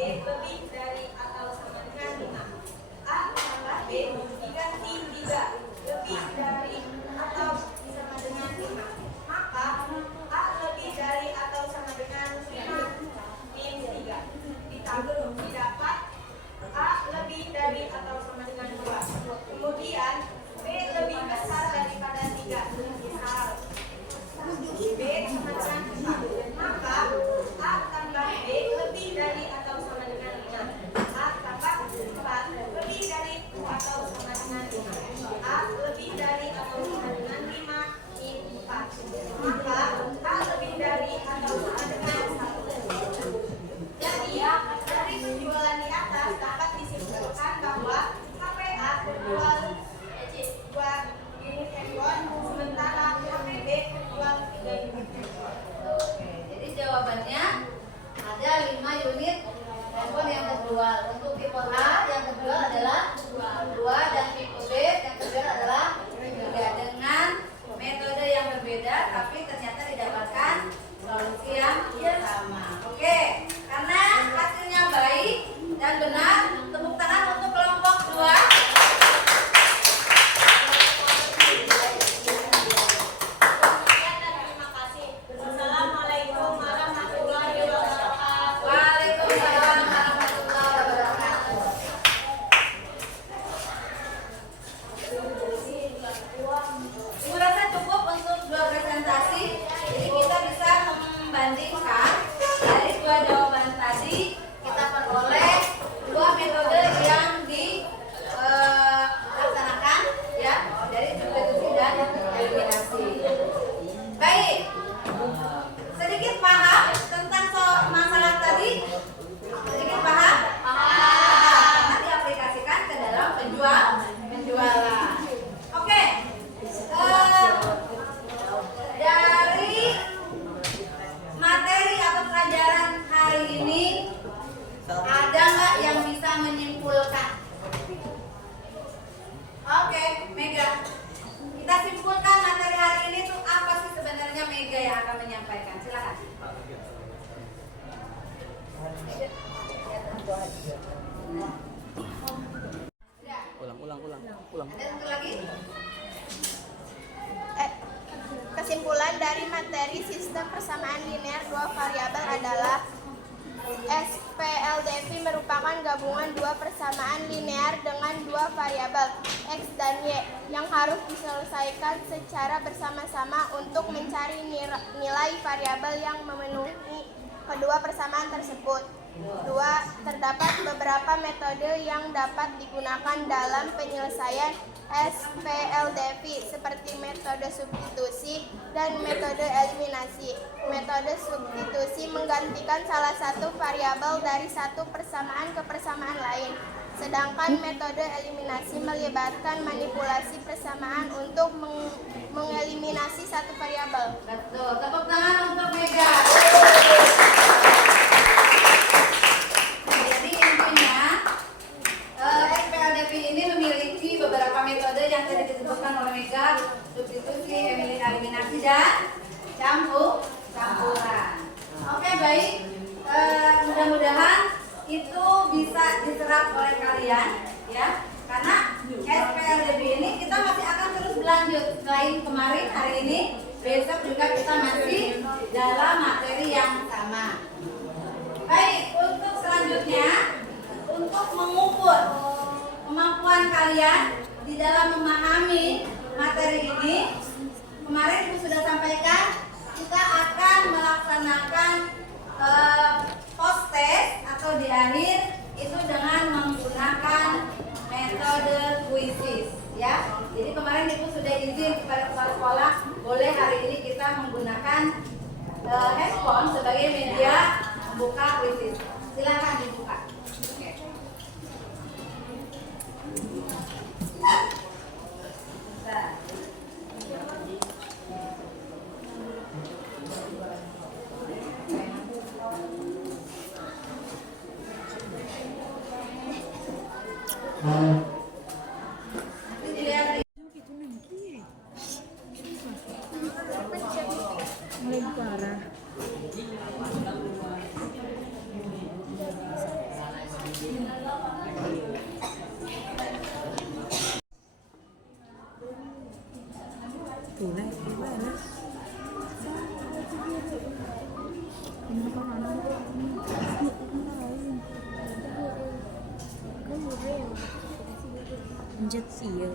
lebih dari atau sama dengan 5. A tambah B diganti 3 lebih dari atau sama dengan 5. Maka A lebih dari atau sama dengan 5 min 3 didapat A lebih dari atau sama dengan 2. Kemudian B lebih besar daripada 3. Misal B sama dengan 4. Maka A tambah B lebih dari atau sama dengan 5. A tambah 4 lebih dari atau sama dengan 5. A lebih dari atau sama dengan 5 min 4. Maka A lebih dari atau sama dengan 1. Jadi dari penjualan di atas dapat disimpulkan bahwa HPA menjual 2 unit handphone, sementara HPB menjual 3 unit handphone. Oke, jadi jawabannya ada 5 unit handphone yang terjual. Untuk tipe A yang terjual adalah 2 dan tipe B yang terjual adalah 3 dengan metode yang berbeda, tapi ternyata didapatkan solusi yang sama. Oke, karena hasilnya baik dan benar, tepuk tangan untuk kelompok 2. Terima kasih. Assalamualaikum warahmatullahi wabarakatuh. Waalaikumsalam warahmatullahi wabarakatuh. Ibu rasa cukup untuk 2 presentasi. Jadi kita bisa membandingkan dari 2 jawaban tadi, kita peroleh 2 metode yang dilaksanakan ya, dari substitusi dan eliminasi. Baik, sedikit paham tentang masalah tadi? Sedikit paham? Paham. Karena diaplikasikan ke dalam penjualan. Oke. Dari materi atau pelajaran hari ini, ada nggak yang bisa menyimpulkan? Oke, Mega. Kita simpulkan materi hari ini tuh apa sih sebenarnya Mega yang akan menyampaikan? Silakan. Ulang. Ada satu lagi? Kesimpulan dari materi sistem persamaan linear 2 variabel adalah SPLDV merupakan gabungan 2 persamaan linear dengan 2 variabel X dan Y yang harus diselesaikan secara bersama-sama untuk mencari nilai variabel yang memenuhi kedua persamaan tersebut. 2. Terdapat beberapa metode yang dapat digunakan dalam penyelesaian SPLDV seperti metode substitusi dan metode eliminasi. Metode substitusi menggantikan salah satu variabel dari satu persamaan ke persamaan lain. Sedangkan metode eliminasi melibatkan manipulasi persamaan untuk mengeliminasi satu variabel. Betul. Tepuk tangan untuk Mega. Jadi intinya SPLDV ini memiliki beberapa metode yang tadi disebutkan oleh Mega: substitusi, eliminasi, dan campuran. Oke, baik. Mudah-mudahan itu bisa diserap oleh kalian, ya. Karena SPLDV ini kita masih akan terus berlanjut. Selain kemarin, hari ini, besok juga kita masih dalam materi yang sama. Baik, untuk selanjutnya, untuk mengukur kemampuan kalian di dalam memahami materi ini, kemarin Ibu sudah sampaikan, kita akan melaksanakan post test atau di akhir itu dengan menggunakan metode quizzes, ya. Jadi kemarin Ibu sudah izin kepada kepala sekolah, boleh hari ini kita menggunakan handphone sebagai media membuka quizzes. Silakan dibuka. Oke. Nah. Nanti dilihat di Jet sih ya.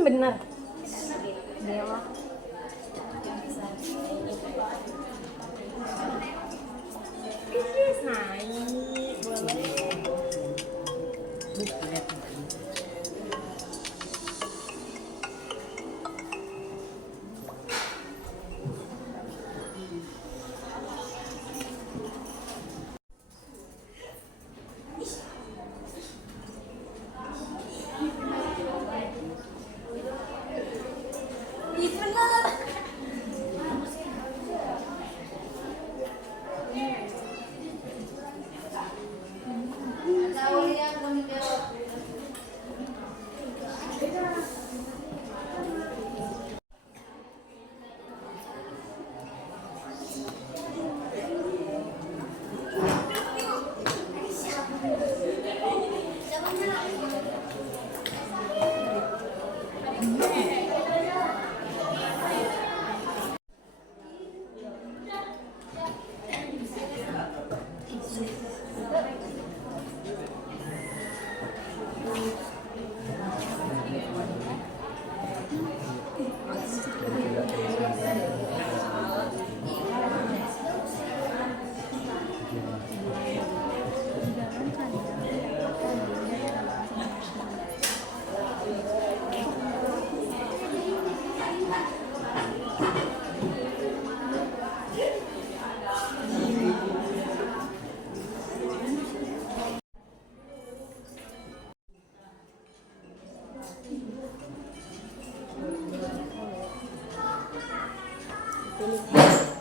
Benar. Dewa. Nah, ini boleh.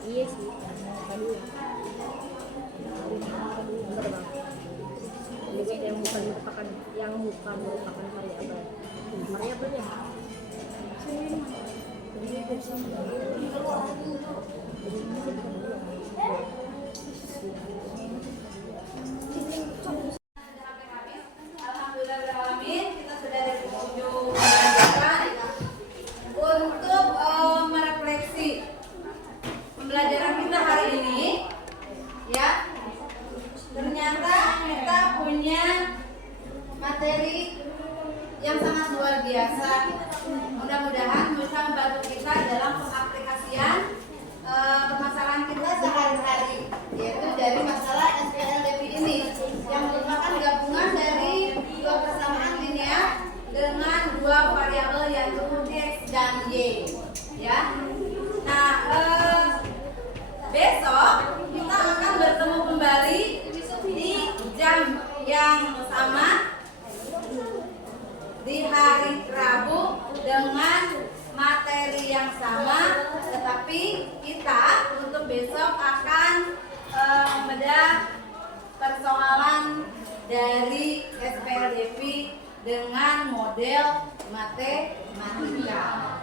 Iya sih. Yang bukan merupakan variabel. Variabelnya. Alhamdulillahirrahmanirrahim, kita sudah dari penghujung pembelajaran. Untuk merefleksi pembelajaran kita hari ini, ya, ternyata kita punya materi yang sangat luar biasa. Mudah-mudahan bisa membantu kita dalam pengaplikasian permasalahan kita sehari-hari, yaitu dari masalah SPLDP ini yang merupakan gabungan dari dua persamaan linear dengan dua variabel yaitu X dan Y, ya. Nah, besok kita akan bertemu kembali di jam yang sama di hari Rabu dengan materi yang sama, tetapi kita untuk besok akan membedah persoalan dari SPLDP dengan model matematika.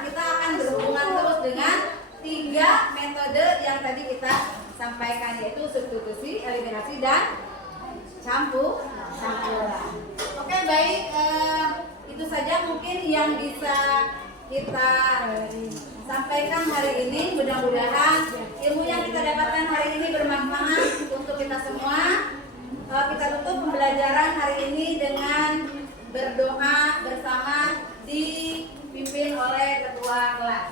Kita akan berhubungan terus dengan 3 metode yang tadi kita sampaikan, yaitu substitusi, eliminasi, dan campuran. Oke, baik, itu saja mungkin yang bisa kita sampaikan hari ini. Mudah-mudahan ilmu yang kita dapatkan hari ini bermanfaat untuk kita semua. Kita tutup pembelajaran hari ini dengan berdoa bersama dipimpin oleh ketua kelas.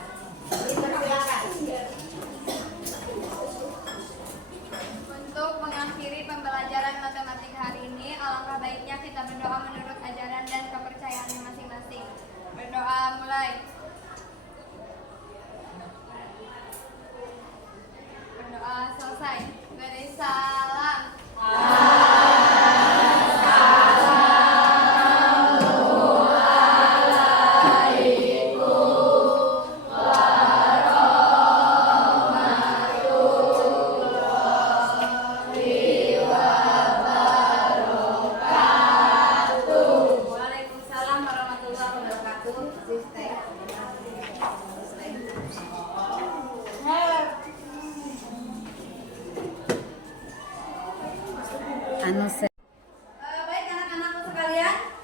Silakan. Untuk mengakhiri pembelajaran matematika hari ini, alangkah baiknya kita berdoa menurut ajaran dan kepercayaannya masing-masing. Berdoa mulai. Berdoa selesai. Beri salam. Baik anak-anakku sekalian,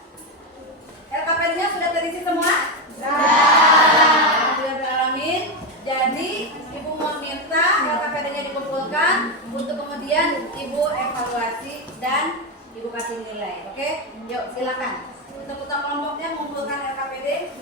LKPD-nya sudah terisi semua? Alhamdulillahirrahmanirrahim. Jadi Ibu meminta LKPD-nya dikumpulkan untuk kemudian Ibu evaluasi dan Ibu kasih nilai. Oke? Yuk silakan. Untuk kelompoknya mengumpulkan LKPD.